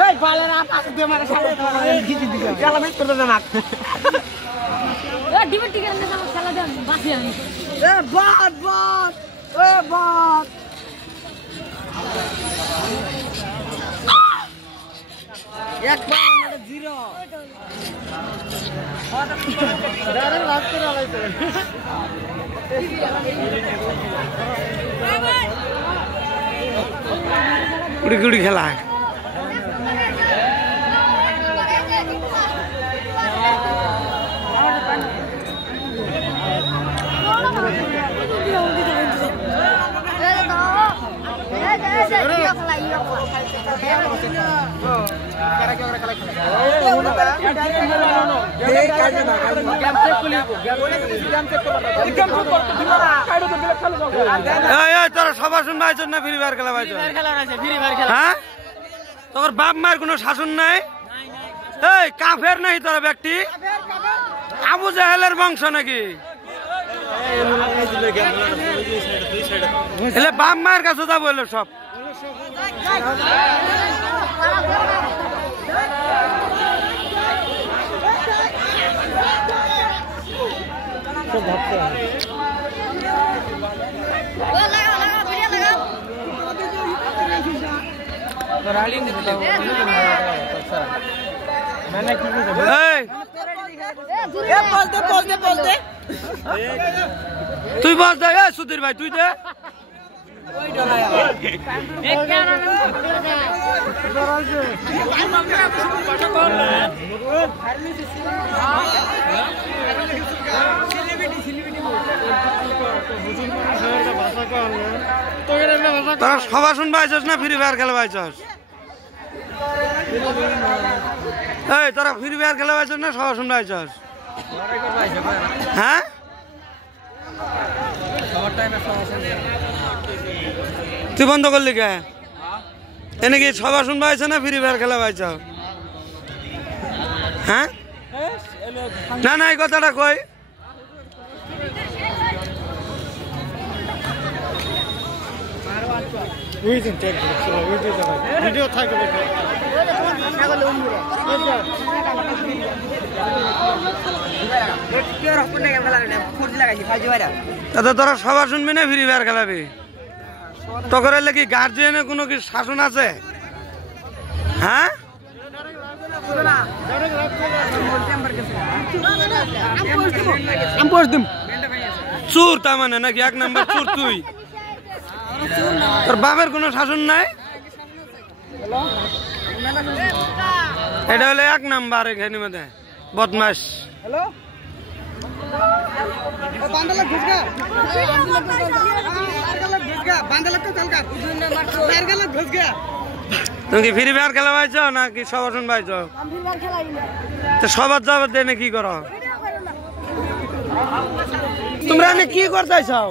Hei, balen apa tuh dia marah salah gitu juga. Jalan itu terus enak. Di mana tinggal sama salah dan masih yang. Bot. Bot. Ya kan ada zero. Dari last kali itu. Gudi খেলা তোরা সবার শুন Vice না free fire খেলা Vice হ্যাঁ তোর বাপ মায়ের কোনো শাসন নাই এই কাফের নাই তোরা ব্যক্তি আবু জাহেলের বংশ নাকি এলে বাপ মায়ের কাছে যাবো এলো সব তুই বল দে সুধীর ভাই তুই দে তোরা সবার শুন পাইছস না ফ্রি ফায়ার খেলা পাইছস এই তোরা ফ্রি ফায়ার খেলা পাইছস না সবার শুন পাইছস হ্যাঁ তুই বন্ধ করলি কে এনে কি সবার শুন পাইছ না ফ্রি ফায়ার খেলা পাইছ হ্যাঁ না না এই কথাটা কই ভিডিও থাকবে তোরা সবার শুনবি না ফ্রি ফায়ার খেলাবি তখন কি গার্জিয়ানের কোনো কি শাসন আছে হ্যাঁ চুর তার মানে নাকি এক নম্বর চুর তুই তোর বাপের কোনো শাসন নাই এটা হলো এক নাম্বার এখানে মধ্যে বদমাস তুমি কি ফ্রি ফায়ার খেলা পাইছ নাকি সবার শুন পাইছ সবার জবাব দেনে কি করো তোমরা কি করতে চাও